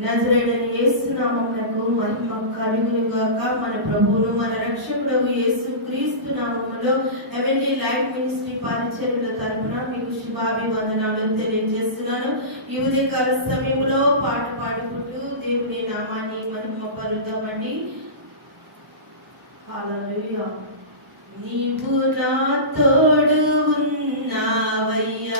నజరేడని యేసునామమునకు మహిమ కలుగును గాక మన ప్రభువును మన రక్షకుడు యేసు క్రీస్తు నామములో హెవెన్లీ లైఫ్ మినిస్ట్రీ పరిచర్యల తరపున మీకు శుభాభివందనాలు తెలియజేస్తున్నాను. ఈ ఉదయకాల సమయంలో పాట పాడుకుంటూ దేవుని నామాన్ని మహిమ పరుద్దామండి నీవు నా తోడు ఉన్నావయ్యా.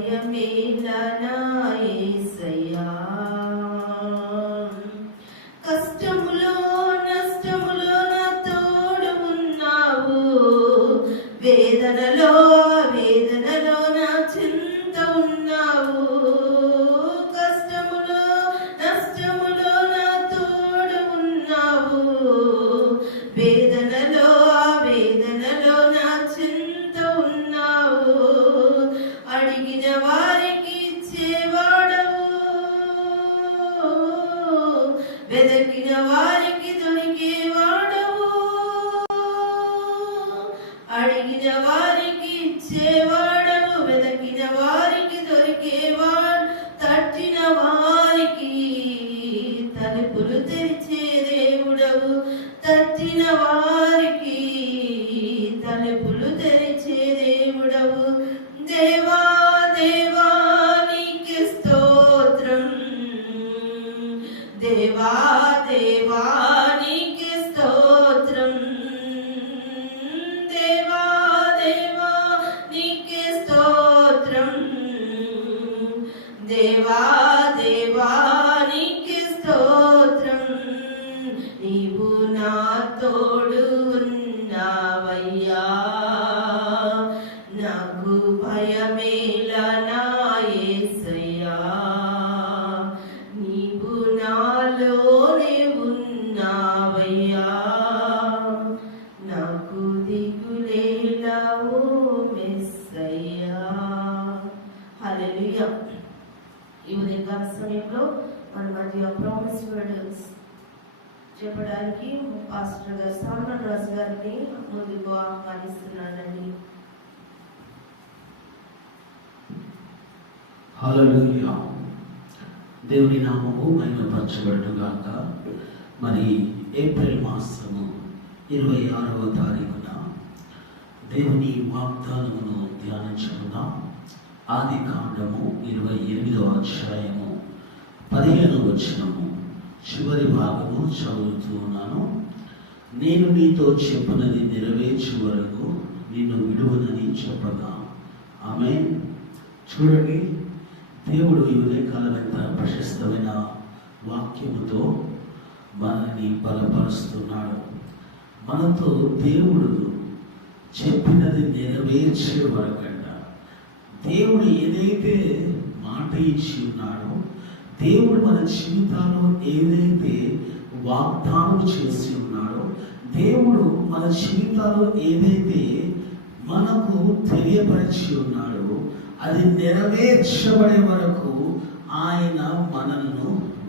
నాకు భయమేలా కష్టములో నష్టములో నా తోడు ఉన్నావు వేదనలో వేదనలో నా చింత ఉన్నావు. కష్టములో నష్టములో నా తోడు ఉన్నావు వారికి ఇచ్చేవాడవు వెతకిన వారికి దొరికేవాడు తట్టిన వారికి తలుపులు తెరిచే దేవుడవు. తట్టిన వారికి తలుపులు తెరిచే దేవుడవు. దేవా దేవా నీకు స్తోత్రం. దేవా హల్లెలూయా ఈ ఉదయకాల సమయంలో మన మధ్య ప్రామిస్ వర్డ్స్ చెప్పడానికి పాస్టర్ గారు సాల్మన్ రాజు గారిని ముందుకు ఆహ్వానిస్తున్నానండి. హల్లెలూయా దేవుని నామము మహిమపరచబడుగాక మరి ఏప్రిల్ మాసము ఇరవై ఆరవ తారీఖున దేవుని వాగ్దానమును ధ్యానించుకుందాం ఆది కాండము ఇరవై ఎనిమిదవ అధ్యాయము పదిహేను వచనము. చివరి భాగము చదువుతూ ఉన్నాను. నేను నీతో చెప్పినది నెరవేర్చే వరకు నిన్ను విడువనని చెప్పగా. ఆమె చూడండి దేవుడు ఈ ఉదయకాలం ఎంత ప్రశస్తమైన వాక్యముతో మనల్ని బలపరుస్తున్నాడు. మనతో దేవుడు చెప్పినది నెరవేర్చే వరకు దేవుడు ఏదైతే మాట ఇచ్చి ఉన్నాడో దేవుడు మన జీవితాల్లో ఏదైతే వాగ్దానం చేసి ఉన్నాడో దేవుడు మన జీవితాల్లో ఏదైతే మనకు తెలియపరిచి ఉన్నాడో అది నెరవేర్చబడే వరకు ఆయన మనల్ని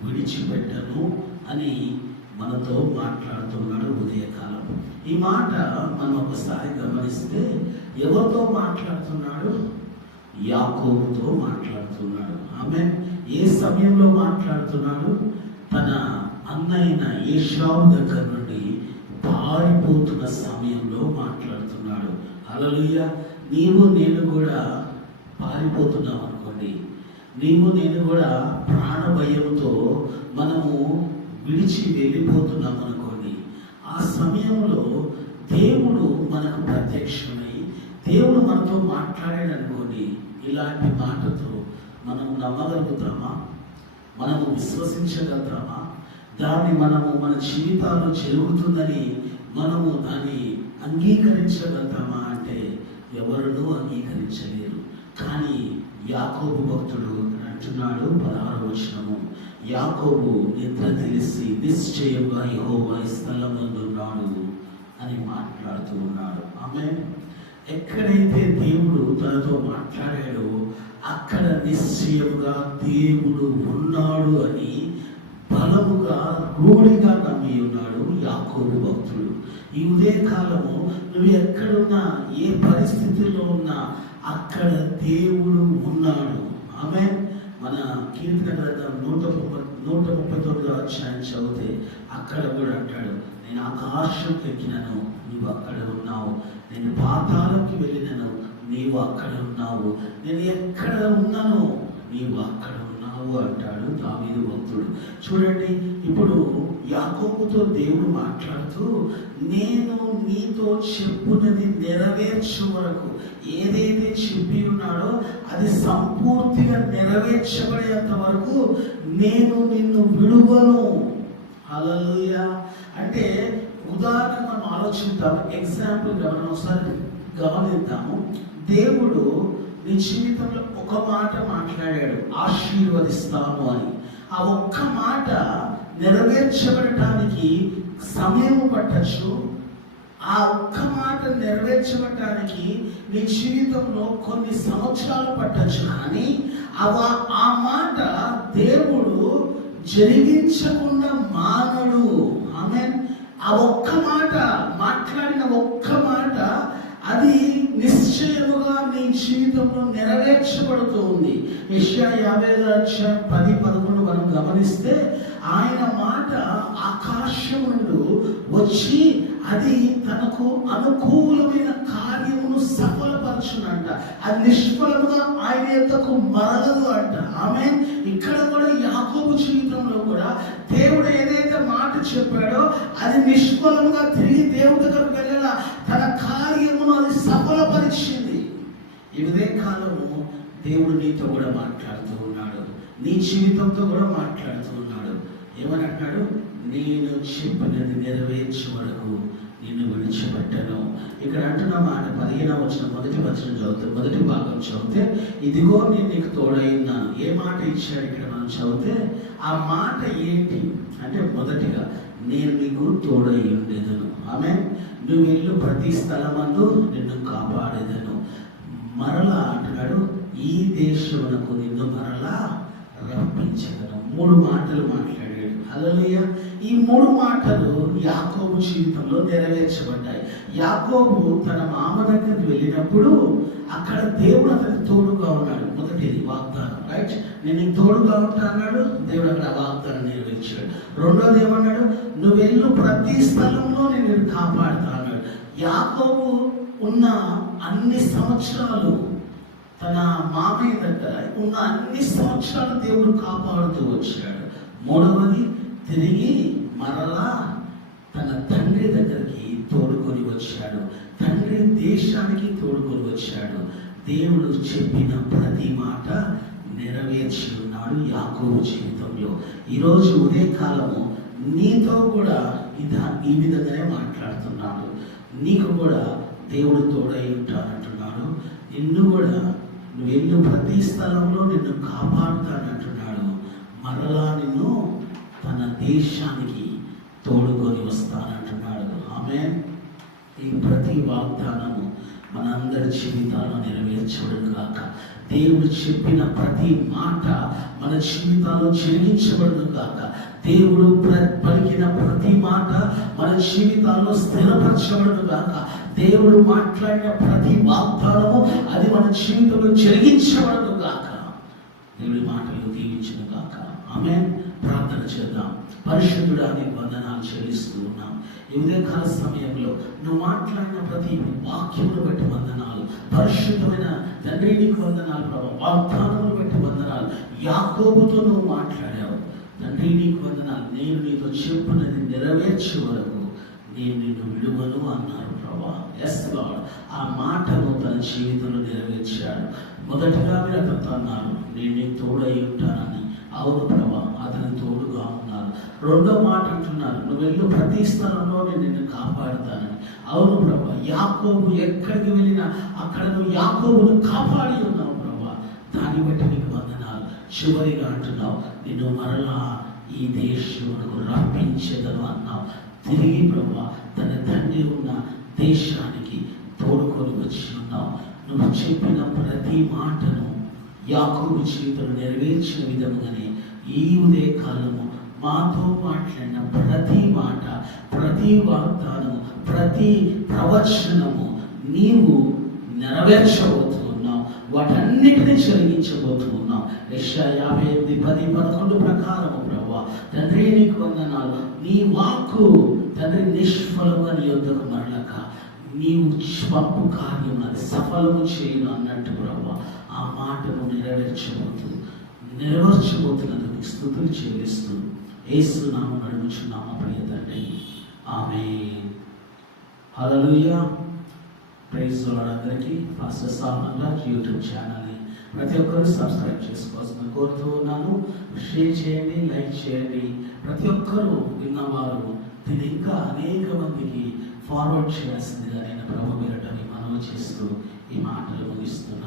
విడిచిపెట్టను అని మనతో మాట్లాడుతున్నాడు ఉదయకాలం. ఈ మాట మనం ఒకసారి గమనిస్తే ఎవరితో మాట్లాడుతున్నాడు? యాకోబుతో మాట్లాడుతున్నాడు. ఆమె ఏ సమయంలో మాట్లాడుతున్నాడు? తన అన్నైన ఏషావు దగ్గర నుండి పారిపోతున్న సమయంలో మాట్లాడుతున్నాడు. అలలుయ్య నీవు నేను కూడా పారిపోతున్నాం అనుకోండి. నీవు నేను కూడా ప్రాణ భయంతో మనము విడిచి వెళ్ళిపోతున్నాం అనుకోండి. ఆ సమయంలో దేవుడు మనకు ప్రత్యక్షమై దేవుడు మనతో మాట్లాడాడు అనుకోండి ఇలాంటి మాటతో మనం నమ్మగలుగుతామా? మనము విశ్వసించగలుగుతామా? దాన్ని మనము మన జీవితాలు జరుగుతుందని మనము దాన్ని అంగీకరించగలుగుతామా అంటే ఎవరునూ అంగీకరించలేరు. కానీ యాకోబు భక్తుడు అంటున్నాడు పదహారు వచనము. యాకోబు నిద్ర తెలిసి నిశ్చయంగా యహోవా ఈ స్థలమందున్నాడు అని మాట్లాడుతూ ఉన్నాడు. ఆమె ఎక్కడైతే దేవుడు తనతో అక్కడ నిశ్చయముగా దేవుడు ఉన్నాడు అని బలముగా రూఢిగా నమ్మి ఉన్నాడు యాకోబు భక్తుడు. ఈ ఉదయకాలము నువ్వు ఎక్కడున్నా ఏ పరిస్థితుల్లో ఉన్నా అక్కడ దేవుడు ఉన్నాడు. ఆమె మన కీర్తన గ్రంథం నూట ముప్పై నూట ముప్పై తొమ్మిదో అధ్యాయం చదివితే అక్కడ కూడా అంటాడు నేను ఆకాశం ఎక్కినను నువ్వు అక్కడ ఉన్నావు. నేను పాతాలకి వెళ్ళినను నీవు అక్కడ ఉన్నావు. నేను ఎక్కడ ఉన్నాను? నీవు అక్కడ ఉన్నావు అంటాడు దావీదు భక్తుడు. చూడండి ఇప్పుడు యాకోబుతో దేవుడు మాట్లాడుతూ నేను నీతో చెప్పున్నది నెరవేర్చు వరకు ఏదైతే చెప్పి ఉన్నాడో అది సంపూర్తిగా నెరవేర్చబడేంత వరకు నేను నిన్ను విడువను. హల్లెలూయా. అంటే ఉదాహరణ మనం ఆలోచిద్దాం ఎగ్జాంపుల్ గమనం ఒకసారి గమనిద్దాము. దేవుడు నీ జీవితంలో ఒక మాట మాట్లాడాడు ఆశీర్వదిస్తాను అని. ఆ ఒక్క మాట నెరవేర్చబడటానికి సమయం పట్టచ్చు. ఆ ఒక్క మాట నెరవేర్చబడటానికి నీ జీవితంలో కొన్ని సంవత్సరాలు పట్టచ్చు. కానీ అవ- ఆ మాట దేవుడు జరిగించకుండా మానడు. ఆమె ఆ ఒక్క మాట మాట్లాడిన ఒక్క అది నిశ్చయముగా నీ జీవితంలో నెరవేర్చబడుతూ ఉంది. యెషయా యాభై అధ్యాయం పది పదకొండు మనం గమనిస్తే ఆయన మాట ఆకాశం నుండి వచ్చి అది తనకు అనుకూలమైన కార్యమును సఫలపరచునంట. అది నిష్ఫలముగా ఆయన ఏదైతే మాట చెప్పాడో అది నిష్ఫలముగా తిరిగి దేవుడి దగ్గరకు వెళ్ళేలా తన కార్యమును అది సఫలపరిచింది. ఈ కాలము దేవుడు నీతో కూడా మాట్లాడుతూ ఉన్నాడు. నీ జీవితంతో కూడా మాట్లాడుతూ ఉన్నాడు. ఏమని నేను చెప్పినది నెరవేర్చే వరకు నిన్ను విడిచిపెట్టను. ఇక్కడ అంటున్న మాట పదిహేన వచ్చిన మొదటి వచనం చదివితే మొదటి భాగం చదివితే ఇదిగో నేను నీకు తోడైన్నాను ఏ మాట ఇచ్చాడు ఇక్కడ? చదివితే ఆ మాట ఏంటి? అంటే మొదటిగా నేను నీకు తోడై ఉండేదను. ఆమె నువ్వు వెళ్ళు ప్రతి స్థలమందు నిన్ను కాపాడేదను. మరలా అంటున్నాడు ఈ దేశమునకు నిన్ను మరలా రప్పించగలను. మూడు మాటలు మాట్లాడాడు. అలలియ ఈ మూడు మాటలు యాకోబు జీవితంలో నెరవేర్చబడ్డాయి. యాకోబు తన మామ దగ్గరికి వెళ్ళినప్పుడు అక్కడ దేవుడు అతనికి తోడుగా ఉన్నాడు. మొదటిది వాగ్దానం రైట్ నేను తోడుగా ఉంటా అన్నాడు. దేవుడు అక్కడ వాగ్దానం నెరవేర్చాడు. రెండోది ఏమన్నాడు? నువ్వు వెళ్ళు ప్రతి స్థలంలో నేను కాపాడుతా అన్నాడు. యాకోబు ఉన్న అన్ని సంవత్సరాలు తన మామయ్య దగ్గర ఉన్న అన్ని సంవత్సరాలు దేవుడు కాపాడుతూ వచ్చాడు. మూడవది తిరిగి మరలా తన తండ్రి దగ్గరికి తోడుకొని వచ్చాడు. తండ్రి దేశానికి తోడుకొని వచ్చాడు. దేవుడు చెప్పిన ప్రతి మాట నెరవేర్చి ఉన్నాడు యాకోబు జీవితంలో. ఈరోజు ఉదయకాలము నీతో కూడా ఇదా ఈ విధంగానే మాట్లాడుతున్నాడు. నీకు కూడా దేవుడు తోడై ఉంటానంటున్నాడు. నిన్ను కూడా నువ్వు ప్రతి స్థలంలో నిన్ను కాపాడుతానంటున్నాడు. మరలా నిన్ను తన దేశానికి తోడుకొని వస్తానంటున్నాడు ఆమె ఈ ప్రతి వాగ్దానము మనందరి జీవితాల్లో నెరవేర్చబడును కాక దేవుడు చెప్పిన ప్రతి మాట మన జీవితాల్లో చెల్లించబడును కాక దేవుడు ప్ర- పలికిన ప్రతి మాట మన జీవితాల్లో స్థిరపరచబడును కాక దేవుడు మాట్లాడిన ప్రతి వాగ్దానము అది మన జీవితంలో చెల్లించబడును కాక దేవుడి మాటలు దీవించను కాక ఆమె ప్రార్థన చేద్దాం. పరిశుద్ధుడానికి వందనాలు చెల్లిస్తూ ఉన్నాం. ఉదయకాల సమయంలో నువ్వు మాట్లాడిన ప్రతి వాక్యమును బట్టి వందనాలు. పరిశుద్ధమైన తండ్రి నీకు వందనాలు ప్రభావ వాగ్దానములు బట్టి వందనాలు. యాకోబుతో నువ్వు మాట్లాడావు. తండ్రి నీకు వందనాలు. నేను నీతో చెప్పున్నది నెరవేర్చే వరకు నేను నిన్ను విడువను అన్నారు ప్రభా. ఎస్ లాడ్ ఆ మాటను తన జీవితంలో నెరవేర్చాడు. మొదటగా మీరు అతను అన్నారు నేను నీకు తోడై ఉంటానని. అవును ప్రభా అతని తోడుగా ఉన్నారు. రెండో మాట అంటున్నారు. నువ్వు వెళ్ళు ప్రతి స్థలంలో నేను నిన్ను కాపాడుతానని. అవును ప్రభా యాకోబు ఎక్కడికి వెళ్ళినా అక్కడ నువ్వు యాకోబును కాపాడి ఉన్నావు ప్రభా. దాన్ని బట్టి నీకు వందనాలు. చివరిగా అంటున్నావు నిన్ను మరలా ఈ దేశమునకు రప్పించదను అన్నావు. తిరిగి ప్రభా తన తండ్రి ఉన్న దేశానికి తోడుకొని వచ్చి ఉన్నావు. నువ్వు చెప్పిన ప్రతి మాటను యాకోబు జీవితం నెరవేర్చిన విధముగానే ఈ ఉదయ కాలము మాతో మాట్లాడిన ప్రతి మాట ప్రతి వాగ్దానం ప్రతి ప్రవచనము నీవు నెరవేర్చబోతూ ఉన్నావు వాటన్నిటిని చెల్లించబోతూ ఉన్నావు యాభై ఎనిమిది పది పదకొండు ప్రకారము ప్రభా తండ్రి నీకు వందనాలు. నీ వాక్కు తండ్రి నిష్ఫలముగా నీ యొద్దకు మరలక నీవు పంపు కార్యం అది సఫలము చేయను అన్నట్టు ప్రభా ఆ మాటను నెరవేర్చబోతూ నెరవేర్చబోతున్నందుకు స్థుతులు చెల్లిస్తూ యేసు నామం నడుముచున్నామా ప్రియ తండ్రి. ఆమె హల్లెలూయా. ప్రైజ్ అందరికీ పాస్టర్ సామన్ యూట్యూబ్ ఛానల్ని ప్రతి ఒక్కరు సబ్స్క్రైబ్ చేసుకోవాల్సిన కోరుతూ ఉన్నాను. షేర్ చేయండి లైక్ చేయండి. ప్రతి ఒక్కరూ విన్నవారు దీన్ని ఇంకా అనేక మందికి ఫార్వర్డ్ చేయాల్సిందిగా నేను ప్రభు పేరట మనవి చేస్తూ ఈ మాటలు ముగిస్తున్నాను.